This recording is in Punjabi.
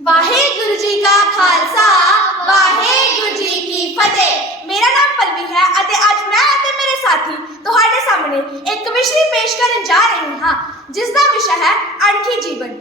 ਵਾਹਿਗੁਰੂ ਜੀ ਕਾ ਖਾਲਸਾ, ਵਾਹਿਗੁਰੂ ਜੀ ਕੀ ਫਤਿਹ। ਮੇਰਾ ਨਾਮ ਪਲਵੀ ਹੈ ਅਤੇ ਅੱਜ ਮੈਂ ਅਤੇ ਮੇਰੇ ਸਾਥੀ ਤੁਹਾਡੇ ਸਾਹਮਣੇ ਇੱਕ ਵਿਸ਼ੇ ਪੇਸ਼ ਕਰਨ ਜਾ ਰਹੀ ਹਾਂ ਜਿਸ ਦਾ ਵਿਸ਼ਾ ਹੈ ਅਣਖੀ ਜੀਵਨ।